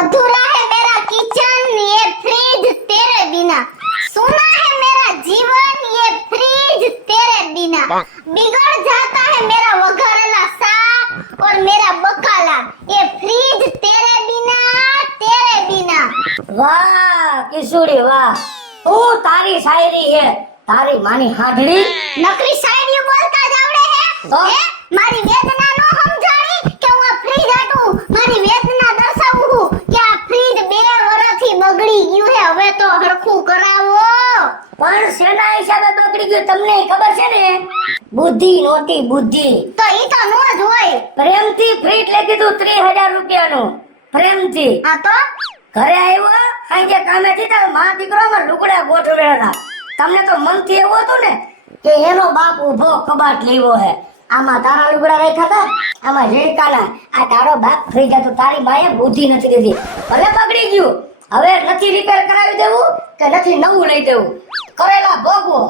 अधूरा है मेरा किचन ये फ्रिज तेरे बिना, सुना है मेरा जीवन ये फ्रिज तेरे बिना, बिगड़ जाता है मेरा वघारेला साग और मेरा बकाला, ये फ्रिज तेरे बिना। વાહ કિશોરી વાહ, તું તારી શાયરી હે, તારી માની હાડડી. નકરી શાયરી બોલતા જ આવડે તો? હે મારી વેદના નો સમજાણી કે હું આ ફ્રીજ હાટું મારી વેદના દર્શાવું છું કે આ ફ્રીજ 2 વર્ષથી બગડી ગયું હે, હવે તો હરખું કરાવો. પણ શેના હિસાબે બગડી ગયું તમને ખબર છે ને? બુદ્ધિ નહોતી બુદ્ધિ. તો ઈ તો નો જ હોય. પ્રેમથી ફ્રીજ લઈ દીધું 30,000 રૂપિયાનું, પ્રેમથી. આ તો ઘરે આવ્યો સાંજે કામે થી માં દીકરામાં લુગડા ગોઠવેલા. તમને તો મનથી એવું હતું ને કે એનો બાપ ઊભો કબાટ લેવો હે, આમાં તારા લુગડા રાખ્યા હતા, આમાં ઝીણકાના. આ તારો બાપ થઈ જતો, તારી બાએ બુદ્ધિ નથી દીધી. ભલે બગડી ગયું, હવે નથી રિપેર કરાવી દેવું કે નથી નવું લઈ દેવું, કરેલા ભોગવો.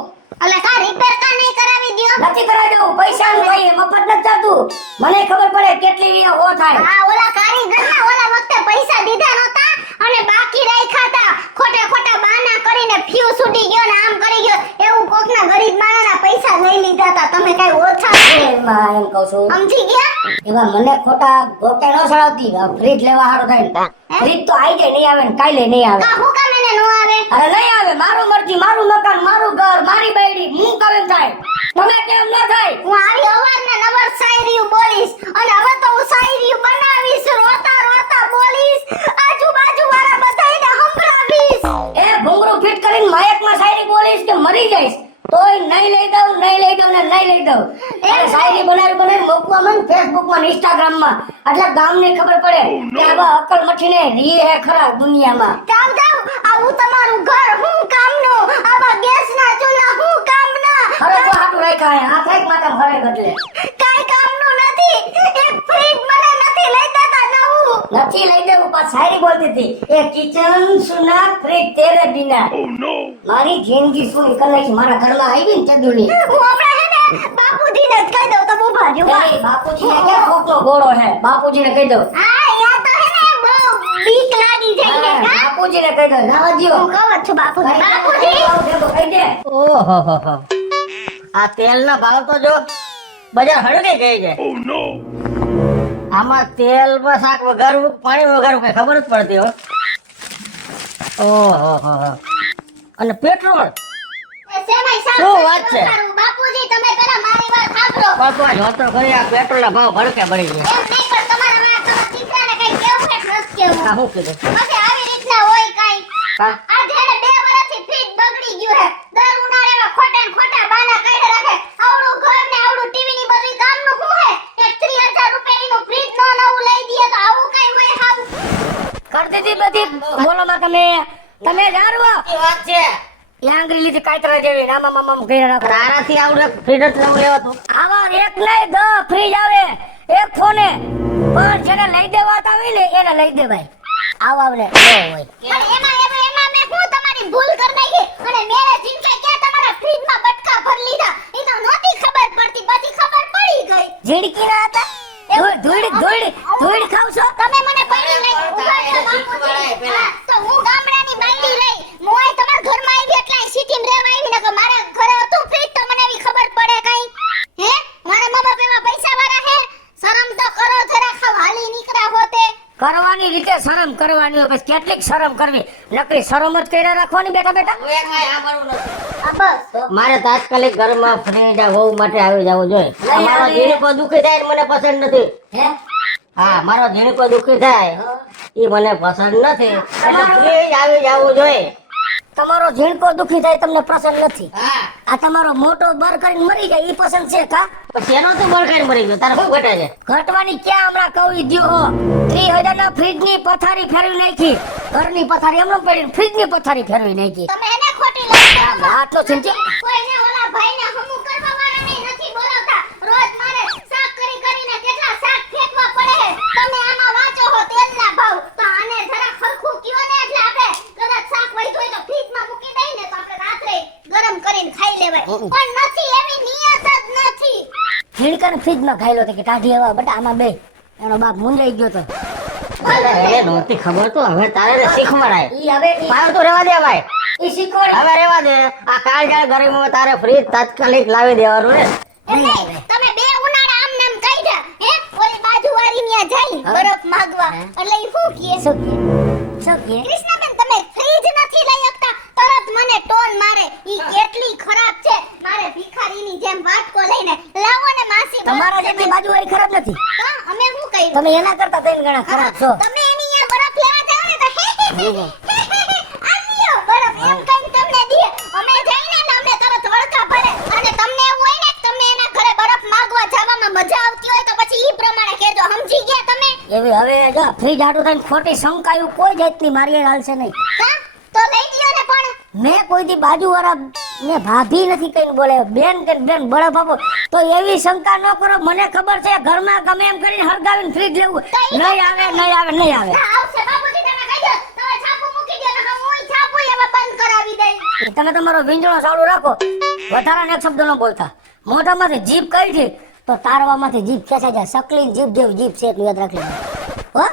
અલે કા રિપેર કા નહીં કરાવી દ્યો? નથી કરાવી દેવું, પૈસા નું કઈ મફત નથી જતું. મને ખબર પડે કેટલી વીએ ઓ થાય. હા ઓલા કારીગરના ઓલા વખતે પૈસા દીધા નહોતા અને બાકી રાખ્યા હતા, ખોટા બહાના કરીને ફ્યુઝ ઉડી ગયો ને આમ કરી ગયો, એવું કોકના ગરીબ માણસના પૈસા લઈ લીધા હતા. તમે કઈ ઓછા છો એમાં એમ કહું છું, સમજી ગયા? એવા મને ખોટા ગોટા ન સડાવતી. ફ્રીજ લેવા હારો થાય, ફ્રીજ તો આઈ જાય, નહીં આવે ને કાલે નહીં આવે. કા હું કામ એને નો આવે? અરે નહીં આવે, મારું મરજી, મારું મકાન, મારું ઘર, મારી બાયડી, હું કરે થાય. તમે કેમ ન થાય? હું આવી અવાજને નવર શાયરી બોલીશ અને હવે તો હું શાયરી બનાવીશ, રોતા બોલીશ, આજુબાજુ વાળા બધાયને સંભળાવીશ. એ ભૂંગળું ફિટ કરીને માયકમાં શાયરી બોલીશ કે મરી જઈશ તોય નહીં લઈ દઉં ને નહીં લઈ દઉં. એ શાયરી બનાવી મૂકવામાં ને ફેસબુકમાં ને ઇન્સ્ટાગ્રામમાં, એટલે ગામને ખબર પડે કે આવા અકલ મઠીને રીએ હે ખરા દુનિયામાં. જાવ આવું તમારું ઘર હું કામનું, આવા ગેસના ચૂલા હું કામના, અરે તો હાટું રાખ્યા હે, હાથ એક માથા ભરે ગટલે. કાઈ કામનું નથી. એક ફ્રીજ મને નથી લઈ દેતા નવું. નથી લઈ દેવું, પણ શાયરી બોલતી હતી, એ કિચન સુના ફ્રીજ તેરે બિના. મારી જિંદગી શું કરી છે મારા ઘરમાં આવી ને તે દુનિયા. હું હમણાં હે ને બાપુજીને જ કહી દઉં તો ઉભા રહ્યો. એ બાપુજીને કે ખોટો ગોળો હે, બાપુજીને કહી દઉં. હા યા તો હે ને બહુ બીક લાગી જાય છે. હા બાપુજીને કહી દઉં, જવા દ્યો. હું કહું જ છું બાપુજી. કહી દે. ઓહો, આ તેલનો ભાવ તો જો બજાર હળગે ગઈ છે. આમાં તેલ માં શાક વઘારવું, પાણી વઘારવું કઈ ખબર જ પડતી હો. ઓહો, અને પેટ્રોલ શું વાત છે? બાપુજી તમે પેલા મારી વાત સાંભળો. બાપા જોતો કરી આ પેટ્રોલ ના ભાવ ભડકે ભરી ગયા. એમ નહીં પણ તમારા વાળા તમારા દીકરાને કઈ કેવું કે નથી કેવું? આ શું કીધું? પછી આવી રીતના હોય કાઈ. હા? આ જેને 2 વર્ષથી ફ્રીજ બગડી ગયું હે, દર ઉનાળામાં ખોટા બાના કાઢી રાખે. આવડું ઘર ને આવડું ટીવી ની બધું કામનું શું હે? એક 30,000 રૂપિયાનું ફ્રીજ નો નવું લઈ દઈએ તો આવું કઈ હોય હાવ? કરતી હતી બધી બોલો માં તમે જાણવો વાત છે. આંગળી લીધી કાતરા જેવી નામા મામા ઘરે રાખો. તારાથી આવડે ફ્રીજ જ નવું લેવાતું. આવા એક નહીં 10 ફ્રીજ આવે એક ફોને, પણ જેને લઈ દેવાતા હોય ને એને લઈ દેવાય. આવને ન હોય. પણ એમાં મેં હું તમારી ભૂલ કરી નાખી અને મેરે જીનકે ક્યાં તમારા ફ્રીજમાં બટકા ભર લીધા ઈ તો નહોતી ખબર પડતી, પછી ખબર પડી ગઈ. ઝીડકી ના હતા ધૂળ ખાવ છો તમે મને પડી નહીં તો હું ગામડાની બાયડી રહી મોય તમારા ઘરમાં આવી એટલે સિટીમાં રહેવા આવી ને કે મારા ઘરે હતું ફ્રીજ તો મને એવી ખબર પડે કઈ હે? મારા મા બાપ એવા પૈસા વાળા હે? શરમ તો કરો જરા, ખાવ હાલી નીકળ્યા હોતે. કરવાની રીતે શરમ કરવાની હોય, પછી કેટલીક શરમ કરવી, નકરી શરમ જ કર્યા રાખવાની બેટા. આ બસ મારે તાત્કાલિક ઘરમાં ફ્રીજ વહુ માટે આવી જવું જોઈએ. મારો જીણકો દુખી થાય મને પસંદ નથી. હા, મારો જીણકો દુખી થાય એ મને પસંદ નથી, એટલે ફ્રીજ આવી જવું જોઈએ. તમારો જીણકો દુખી થાય તમને પસંદ નથી, આ તમારો મોટો બર કરીને મરી જાય એ પસંદ છે કા? પછી એનો તો બર કરીને મરી ગયો, તારે શું ઘટે છે? ઘટવાની ક્યાં, હમણાં કહી દ્યો 30,000 ના ફ્રીજ ની પથારી ફેરવી નાખી, ઘરની પથારી એમનો પડી, ફ્રીજ ની પથારી ફેરવી નાખી. તમે એને ખોટી લાગો. આટલો છે કોઈને ઓલા ભાઈને હમું કરવા વાળાને નથી બોલાવતા. રોજ મારે શાક કરીને કેટલા શાક ફેંકવા પડે છે. તમે આમાં વાંચો હો તેલના ભાવ, તો આને જરા ખરખું કયો ને એટલે આપણે કદાચ શાક વધ્યું હોય તો ફ્રીજમાં મૂકી દઈએ ને તો આપણે રાત્રે ગરમ કરીને ખાઈ લેવાય. પણ નથી, એવી નિયત જ નથી. ફ્રીજ ફ્રીજમાં ખાઈ લો કે ટાઢી હવા બટા આમાં બે એનો બાપ મુંજાઈ ગયો તો એને નહોતી ખબર તો હવે તારે ને શીખવાડાય. ઈ હવે પાયો તો રેવા દે ભાઈ. ઈ શીખવાડે. હવે રેવા દે. આ કાળ જાળ ગરમીમાં તારે ફ્રીજ તાત્કાલિક લાવી દેવાનું ને. એટલે તમે બે ઉનાળા આમ નામ કાઢ્યા હે ઓલી બાજુવાળી ન્યા જઈ બરફ માંગવા એટલે ઈ શું કહે શું કહે? કૃષ્ણાબેન તમે ફ્રીજ નથી લઈ શકતા તરત મને ટોન મારે ઈ કેટલી ખરાબ છે મારે ભિખારીની જેમ વાટકો લઈને લાવો ને માસી તમારા જેટલી બાજુવાળી ખરાબ નથી. હા અમે શું કહ્યું તમે એના કરતા 3 ગણા ખરાબ છો. તમે એની ન્યા બરફ લેવા જાવ ને તો આલ્યો બરફ એમ કઈ તમને દે અમે જઈને ને અમને તરત વળકા ભરે અને તમને એવું હોય ને કે તમને એના ઘરે બરફ માંગવા જવામાં મજા આવતી હોય તો પછી ઈ પ્રમાણે કહેજો સમજી ગયા તમે એવી હવે જો ફ્રીજ આટું થઈને ખોટી શંકાયું કોઈ જાતની મારી હાલશે નહીં. હા તો લઈ લ્યો ને પણ મેં કોઈ દી બાજુવાળા ને ભાભી નથી કઈ બોલે બેન કે બેન બળપ આપો તો એવી શંકા ન કરો. મને ખબર છે ઘરમાં ગમે એમ કરીને હળગાવીને ફ્રીજ લેવું નહીં આવે. ના આવશે બાબુજી તમે કહી દો તમે છાપુ મૂકી દો ને હું છાપુ એમાં બંધ કરાવી દઈ તમે તમારો વિંજણો ચાલુ રાખો. વધારાના એક શબ્દ ન બોલતા. મોઢામાંથી જીભ કઈ છે તો તારવામાંથી જીભ ખેંચાઈ જાય. સકલી જીભ જેવી જીભ છે એટલું યાદ રાખી લેજો. હો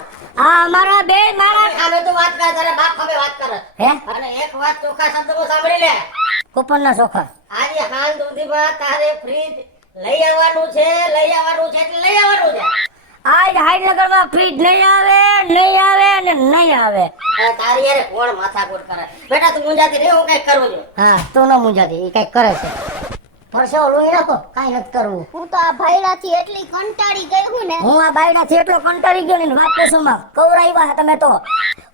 આ અમારા બે મારા સામે તો વાત કરે તારે બાપ સામે વાત કરે. હે અને એક વાત ચોખ્ખા શબ્દમાં સાંભળી લે. કુપનના ચોખા આજે હાલ સુધીમાં તારે ફ્રીજ લઈ આવવાનું છે એટલે લઈ આવવાનું છે. આજ હાઈનગરમાં ફ્રીજ નહીં આવે ને નહીં આવે. હવે તારી યાર કોણ માથાકૂટ કરે? બેટા તું મુંજાતી રહે, હું કઈક કરું છું. હા તું ન મુંજાતી એ કઈક કરે છે. પરસેવો લોહી નાખો કાઈ નથી કરવું. હું તો આ ભાઈડાથી એટલી કંટાળી ગઈ હું ને હું આ બાયડાથી એટલો કંટાળી ગયો ને વાત પૂછોમાં કવરાવ્યા તમે તો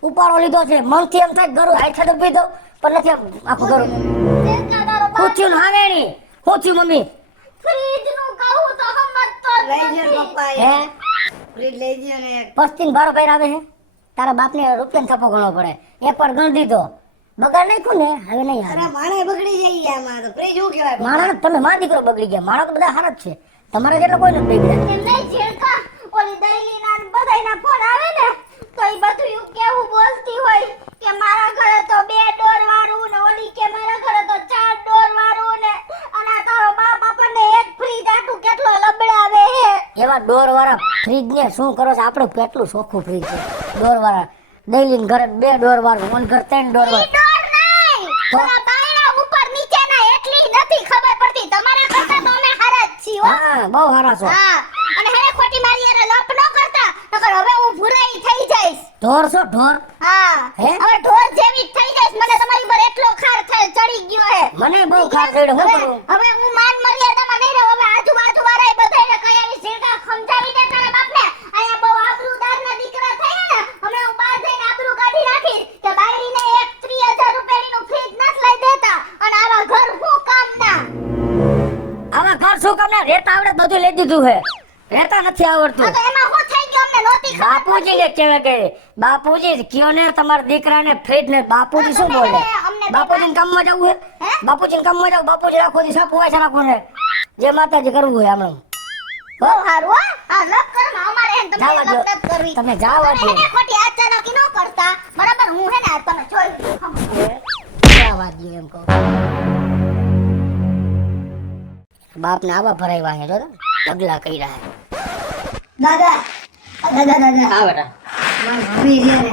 ઉપાડો લીધો છે. મનથી એમ થાય ગરું હાથે દબી દો પણ નથી આમ આખું ગરું દેખાડારો બા પૂછ્યું ને હાવેણી પૂછ્યું મમ્મી ફ્રીજ નું કહું તો સમજતો જ નથી. હે ફ્રીજ લઈ ગયો ને પસ્તીન બારો પહેર આવે છે તારા બાપને રૂપિયાનો થપ્પો ગણવો પડે. એક પર ગણ દીધો બગાડ નાખ્યું ને હવે નહીં આવે. માણે બગડી જાય આમાં તો ફ્રીજ શું કહેવાય? માણસ તમે મારા દીકરો બગડી ગયા. માણસ તો બધા હારા જ છે. તમારા જેટલો કોઈ નથી બગડ્યા. એમ નહીં ઝીણકા ઓલી દઈલીના ને બધાયના ફોન આવે ને તો ઈ બધું એવું કેવું બોલતી હોય કે મારા ઘરે તો 2 ડોર વાળું ને ઓલી કે મારા ઘરે તો 4 ડોર વાળું ને અને આ તારો બાપ આપણને એક ફ્રીજ આટું કેટલો લબડાવે હે એવા ડોર વાળા ફ્રીજ ને શું કરો છો? આપણે કેટલું ચોખ્ખું ફ્રીજ છે. ડોર વાળા ડેલી ઘરે 2 ડોર વાળું ઓન ઘર 3 ડોર ઈ વાળું. ડોર નહીં ઓલા બાયણા ઉપર નીચેના એટલી નથી ખબર પડતી તમારા કરતા તો અમે હારા જ છીએ હો. હા બહુ હારા છો. હા અને હવે ખોટી મારી યાર લપ ન કરતા નકર હવે હું ભૂરાઈ થઈ જઈશ. ઢોર છો ઢોર. હા હે? હવે ઢોર જેવી જ થઈ જઈશ મને તમારી પર એટલો ખાર ચડી ગયો હે મને બહુ ખાર ચડ્યો. હું કરું? હવે હું માન મર્યાદામાં નહીં રહું હવે આજુબાજુ વાળાએ બધાયને કઈ આવી ઝીણકા સમજાવી દે તારા બાપને અહીંયા બહુ આબરૂદારના દીકરા થયા ને હવે હું બહાર જઈને આબરૂ કાઢી નાખીશ કે બાયડીને એક 30,000 રૂપિયાનું ફ્રીજ નથી લઈ દેતા અને આવા ઘર હું કામના આવા ઘર શું કામ ના રેતા આવડે બધું લઈ દીધું હે. રેતા નથી આવડતું. તો એમાં હું થઈ ગયો અમને નહોતી ખબર બાપુજી ને કેવા કે બાપુજી કયો ને તમારા દીકરાને ફ્રીજ ને બાપુજી શું બોલે? અમને બાપુજી કામમાં જવું હે? હે? બાપુજી કામમાં જાવ. બાપુજી રાખો દી સાપુ વાય રાખો ને જે માતાજી કરવું હોય હમણાં. બહુ હારું હો આ લપ કરમાં અમારે હે ને તમને જાવા લપ દો. નથી કરવી તમે જાવા તમે દો. એને ખોટી આચાનકી ન કરતા બરાબર હું હે ને આ તમે જોઈ જાવા દો એમ કહું. બાપને આવા ભરાવ્યા છે જો તો પગલા કર્યા છે. દાદા દાદા હા બેટા મમ્મી છે ને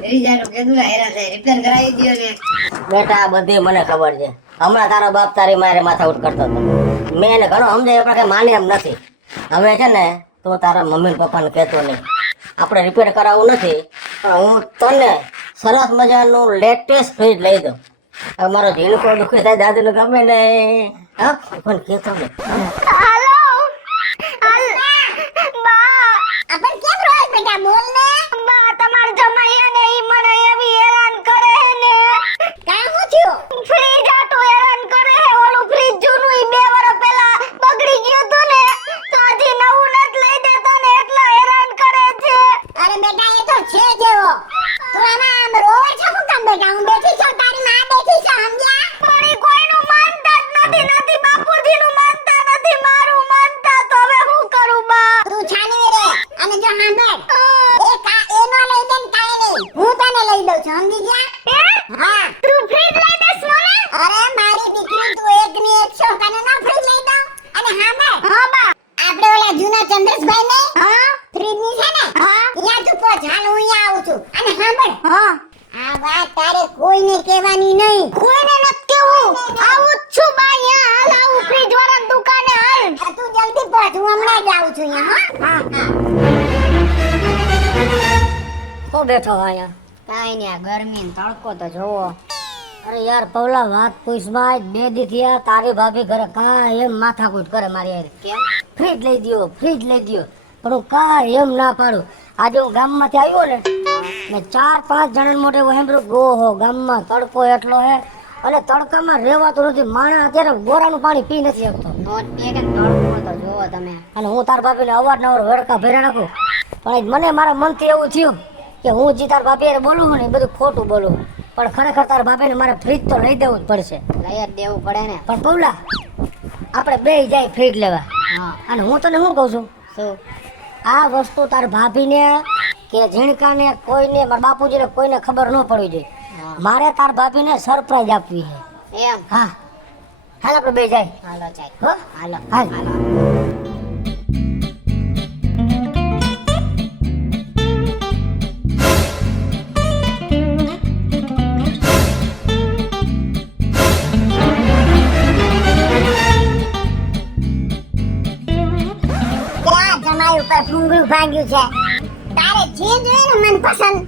ફ્રીજ આનું કીધું હેરા છે રિપેર કરાવી દયો ને. બેટા આ બધી મને ખબર છે. હમણાં તારો બાપ તારી મારે માથા ઉઠ કરતો હતો. મેં એને ઘણો સમજાય પણ કઈ માને એમ નથી. હવે છે ને તો તારા મમ્મી ને પપ્પાને કહેતો નહીં. આપણે રિપેર કરાવવું નથી પણ હું તને સરસ મજાનું લેટેસ્ટ ફ્રીજ લઈ દઉં. હવે મારો ઝીણકો દુખે થાય દાદીને ગમે ને હા પણ કહેતો નહીં. હાલો હાલ બા આપણ કેમ રોય બેટા બોલ ને બા તમાર જમાઈ ને ઈ મને એવી હેરાન કરે હે ને કાં હું થયો ફ્રીજ આટો હેરાન કરે હે ઓલું ફ્રીજ જૂનું ઈ 2 વર્ષ પહેલા બગડી ગયું તું ને તો હજી નવું નત લઈ દેતો ને એટલા હેરાન કરે છે અરે બેટા એ તો છે જેવો તું આમાં આમ રોવે છે હું કામ બેટા હું બેઠી છું તારી માં બેઠી છે સમજ્યા પણ ઈ કોઈનું માનતા જ નથી બાપુજીનું માનતા નથી મારું માનતા તો હવે હું કરું બા તું છાની રે અને જો સાંભળ એ કા એનો લઈ દે ને કાઈ નહીં હું તને લઈ દઉં છું સમજી ગયા કોઈને નથી કેવું. આવું જ છું બા અહીંયા. હાલ આવું ફ્રીજ વાળાની દુકાને હાલ. તું જલ્દી પહોંચ, હું હમણાં જ આવું છું અહીંયા. હા તો બેઠો અહીંયા. કાઈ નહીં, આ ગરમી ને તડકો તો જોવો. અરે યાર પવલા વાત પૂછમાં બે દી થયા તારી ભાભી ઘરે કાંઈ એમ માથાકૂટ કરે મારી યાર. કેમ? ફ્રીજ લઈ દ્યો ફ્રીજ લઈ દ્યો પણ હું કાંઈ એમ ના પાડું. આજે હું ગામમાંથી આવ્યો ને 4-5 જણા મોટે હું સાંભળ્યું ગોહો ગામમાં તડકો એટલો હે અને તડકામાં રહેવાતું નથી. માણસ અત્યારે ગોરાનું પાણી પી નથી શકતો. તડકો તો જોવો તમે. અને હું તાર ભાભીને અવારનવાર વડકા ભેરા નાખું પણ મને મારા મનથી એવું થયું કે હું જે તાર ભાભી હારે બોલું ને એ બધું ખોટું બોલું પણ ખરેખર તાર ભાભીને મારે ફ્રીજ તો લઈ દેવું જ પડશે. લઈ જ દેવું પડે ને. પણ પૌલા આપણે બે જાય ફ્રીજ લેવા. હા. અને હું તને શું કહું છું શું? આ વસ્તુ તાર ભાભીને કે ઝીણકાને કોઈને મારા બાપુજીને કોઈને ખબર ન પડવી જોઈએ. મારે તાર ભાભીને સરપ્રાઈઝ આપવી છે. એમ? હા હાલ આપણે બે જાય. હાલો ચાલ. હો હાલો. હાલ. જમાઈ ઉપર ભૂંગળું ભાંગ્યું છે. તારે જે જોઈએ ને મનપસંદ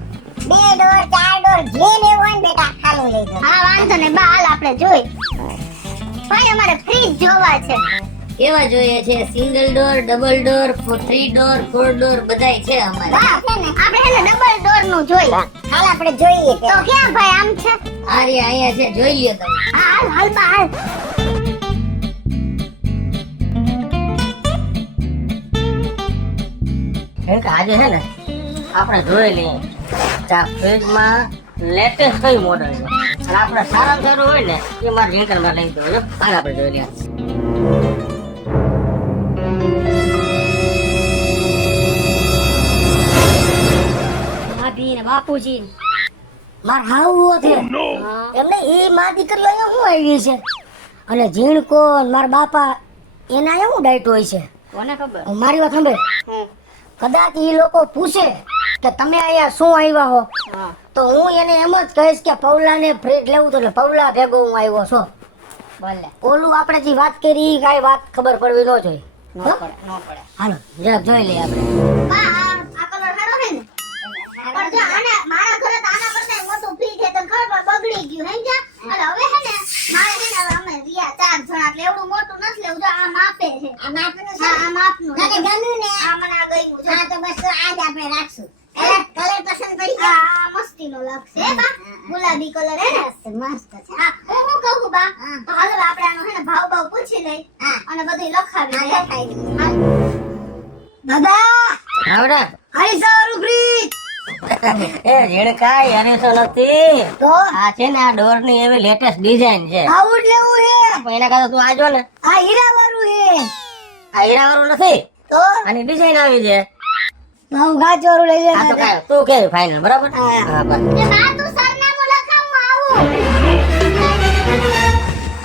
2 ડોર 4 ડોર જે લેવું હોય ને બેટા હાલો લઈ લો. હા વાંધો નહીં બા, હાલ આપણે જોઈ. ભાઈ અમારે ફ્રીજ જોવા છે. કેવા જોઈએ છે? Single door, double door, 3 door, 4 door બધાય છે અમારે. બા છે ને આપણે એને ડબલ ડોર નું જોઈ. હાલ આપણે જોઈએ. તો ક્યાં ભાઈ આમ છે? આ રહ્યા અહીંયા છે, જોઈ લ્યો તમે. હા હાલ હાલ બા હાલ. કેમ કે આજે છે ને આપણે જોઈ લઈએ કે આ ફ્રીજમાં લેટેસ્ટ કઈ મોડલ છે અને આપણે સારા સારું હોય ને એ મારે રિંકરમાં લઈ દો. જો હાલ આપણે જોઈ લઈએ. ભાભી ને બાપુજી માર હાવું છે એમને એ માં દીકરીઓ અહીંયા શું આવી છે અને ઝીણકો ને મારા બાપા એના અહીંયા શું ડાયટ હોય છે. કોને ખબર? મારી વાત સાંભળ. કદાચ એ લોકો પૂછે કે તમે અહીંયા શું આવ્યા હો હા. તો હું એને એમ જ કહીશ કે પૌલાને ફ્રીજ લેવું તો એટલે પૌલા ભેગો હું આવ્યો છું. બોલે. ઓલું આપણે જે વાત કરી કાંઈ વાત ખબર પડવી ન જોઈએ. નો હો? પડે નો પડે. હાલો જરાક જોઈ લઈએ આપણે. બા આ કલર સારો છે ને? પણ જો આને મારા ઘરે તો આના કરતા મોટું ફ્રીજ છે તને ખબર પણ બગડી ગયું હે જા. એટલે હવે હે ને મારે છે ને હવે અમે રિયા 4 જણા એટલે એવડું મોટું નથી લેવું. જો આ માપે છે. આ માપનું છે? હા આ માપનું. તને ગમ્યું ને? આ મને આ ગયું. હા તો બસ આ જ આપણે રાખશું. કલર પસંદ કરી આ મસ્તીનો લાગશે હે બા. ગુલાબી કલર હે ને? મસ્ત છે. હા હું કહું બા તો હાલો આપણે આનો હે ને ભાવ પૂછી લઈ અને બધું લખાવી દઈએ. દાદા આવડા હારી સારું ફ્રીજ એ ઝીણકા યાર તો નથી. તો આ છે ને આ ડોર ની એવી લેટેસ્ટ ડિઝાઇન છે. આવું જ લેવું હે. પણ એના કરતા તું આજો ને આ હીરા વાળું હે. આ હીરા વાળું નથી, તો આની ડિઝાઇન આવી છે. હું ગાજ વાળું લઈ આ તો જાય. કાંઈ તું કે ફાઇનલ બરાબર. હા બસ. એ બા તું સરનામું લખાવું આવું.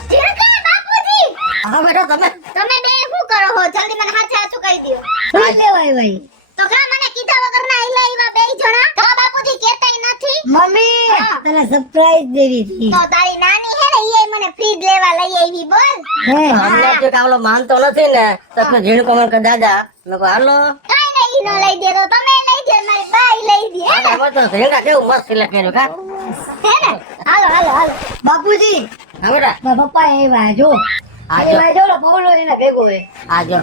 ઝીણકા બાપુજી હા બેટા તમે તમે બે શું કરો હો? જલ્દી મને હાચે હાચું કહી દો. ફ્રીજ લેવાય ભાઈ. તો કા મને કીધા વગર ના આઈલા ઈવા બે જણા કા બાપુજી કહેતાય નથી. મમ્મી હા. તને સરપ્રાઈઝ દેવી હતી. તો તારી નાની હે ને ઈ મને ફ્રીજ લેવા લઈ આવી બોલ. હે અમને જો કે આવલો માનતો નથી ને તો પછી ઝીણકો મને કે દાદા મેં કહું હાલો. કાઈ નહીં ઈ નો લઈ દે તો તમે લઈ દે મારી બાઈ લઈ દે હે ને? એમાં તો ઝીણકા કેવું મસ્ત સિલેક્ટ કર્યું કા. હે ને? હાલો હાલો હાલો. બાપુજી હા બેટા મારા પપ્પા આવ્યા જો. આજો આવ્યા જો ને પૌલો એને ભેગો હે. આજો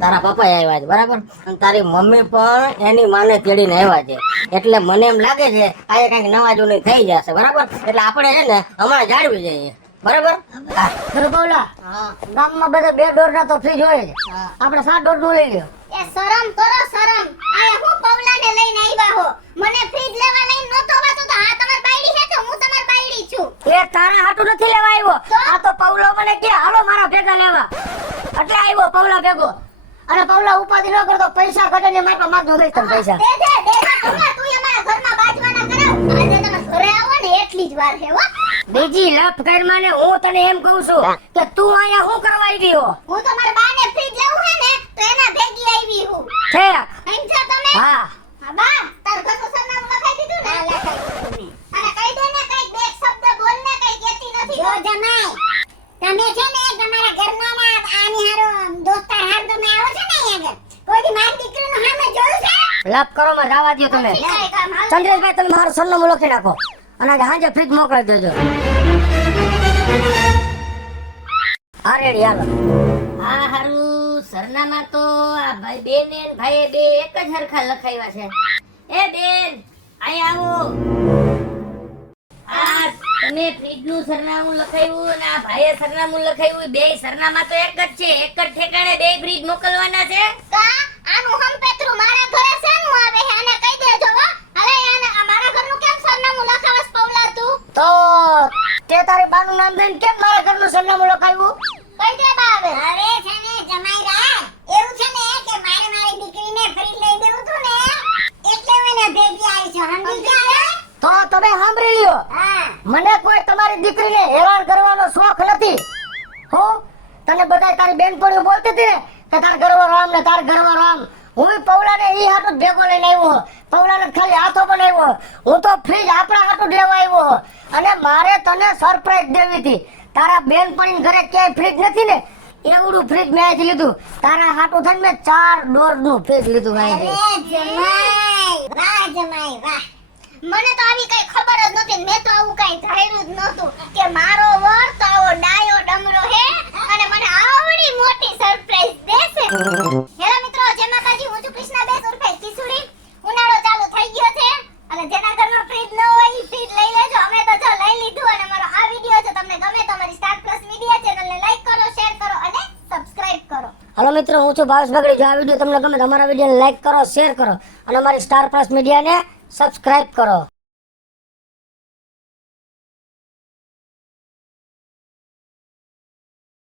તારા પપ્પા આવ્યા છે બરાબર અને તારી મમ્મી પણ એની માને તેડીને આવ્યા છે એટલે મને એમ લાગે છે આ કઈક નવા જૂની થઈ જશે બરાબર. એટલે આપણે છે ને હમણાં જાળવી જઈએ બરાબર. હા. ખરો પૌલા હા ગામમાં બધા 2 ડોર ના તો ફ્રીજ હોય જ. હા. આપણે 7 ડોર નું લઈ લ્યો. એ શરમ કરો શરમ. આયા હું પવલાને લઈને આવ્યા હો. મને ફ્રીજ લેવા લઈને નતો વાતો તો આ તમાર બાયડી છે કે હું તમાર બાયડી છું? એ તારા હાટું નથી લેવા આવ્યો. આ તો પૌલો મને કે હાલો મારા ભેગા લેવા એટલે આવ્યો પૌલા ભેગો. અને પૌલા ઉપાધિ ન કરતો પૈસા ઘટે ને મારા માં દો તને પૈસા. દે દે દે દે ટુમા તું અમારા ઘરમાં બાજવાના કરાવ. આજે તમે ઘરે આવો ને એટલી જ વાર છે હો. બીજી લપ કર મને હું તને એમ કહું છું કે તું અહીંયા હું કરવા આવી હો હું તમાર બાને ફ્રીજ લેવું હે ને તો એના ભેગી આવી હું. છે. સમજ્યા તમે? હા હા બા તાર ઘરનું સરનામું લખાઈ દીધું ને? હા લખાઈ દીધું. અને કહી દે ને કઈક બે શબ્દ બોલ ને જો જમાઈ તમે છે ને તમારા ઘરના આની હારો દોસ્તાર હાર તમે આવો છો ને અહીંયા આગળ કોઈ દી મારી દીકરીનું સામે જોયું છે લાપ કરો માં જવા દો તમે કાંઈ કામ હાલ ચંદ્રેશભાઈ તમે મારું સરનામું લખી નાખો અને આજે સાંજે ફ્રીજ મોકલાવી દેજો હા રેડી હાલો હા હારું સરનામા તો આ ભાઈ બેન ને ભાઈ બે એક જ હરખા લખાવ્યા છે. એ બેન અહીં આવો. આ તમે ફ્રીજ નું સરનામું લખાવ્યું અને આ ભાઈએ સરનામું લખાવ્યું, બે સરનામા તો એક જ છે, એક જ ઠેકાણે બે ફ્રીજ મોકલવાના છે. કા આનું હંપેતરું મારા ઘરે શેનું આવે છે આને કહી દેજો હો. હવે આને આ મારા ઘરનું કેમ સરનામું લખાવસ પૌલા તું? તો તે તારી બાનું નામ દઈને કેમ મારા ઘરનું સરનામું લખાવ્યું કઈ દે બાવે. અરે છે ને જમાઈ રા એવું છે ને કે મારી દીકરીને ફ્રીજ લઈ દેવું તું ને એટલે હું એને ભેગી આવી છું સમજી ગયા? તો તમે સાંભળી લ્યો હા મને કોઈ તમારી દીકરીને હેરાન કરવાનો શોખ નથી હો. તને બધાય તારી બેનપણીઓ બોલતી હતી ને કે તાર ઘરવાળો રામ ને તાર ઘરવાળો રામ, હું પૌલાને ઈ હાટુ જ ભેગો લઈને આવ્યો, પૌલાને ખાલી હાથો બનાવ્યો, હું તો ફ્રીજ આપણા હાટુ લેવા આવ્યો અને મારે તને સરપ્રાઈઝ દેવી હતી. તારા બેનપણી ઘરે ક્યાંય ફ્રીજ નથી ને એવડું ફ્રીજ મેં અહીંથી લીધું, તારા હાટુ થઈને મેં 4 ડોરનું ફ્રીજ લીધું અહીંથી. અરે જમાઈ વાહ જમાઈ વાહ. મને તો આવી કઈ ખબર જ નહોતી, મેં તો આવું કઈ ધાર્યું જ નહોતું કે મારો વર તો આવો ડાયો ડમરો હે અને મને આવડી મોટી સરપ્રાઈઝ દેશે. હેલો મિત્રો, જય માતાજી, હું છું કૃષ્ણાબેન ઉર્ફે કિસુડી. ઉનાળો ચાલુ થઈ ગયો છે અને જેના ઘરમાં ફ્રીજ ન હોય ઈ ફ્રીજ લઈ લેજો. અમે તો જો લઈ લીધું અને મારો આ વિડિયો જો તમને ગમે તો અમારી સ્ટાર પ્લસ મીડિયા ચેનલને લાઈક કરો, શેર કરો અને સબસ્ક્રાઇબ કરો. હાલો મિત્રો, હું છું ભાવેશ બગડી. જો આ વિડીયો તમને ગમે તો અમારા વિડીયોને લાઈક કરો, શેર કરો અને અમારી સ્ટાર પ્લસ મીડિયાને સબસ્ક્રાઇબ કરો.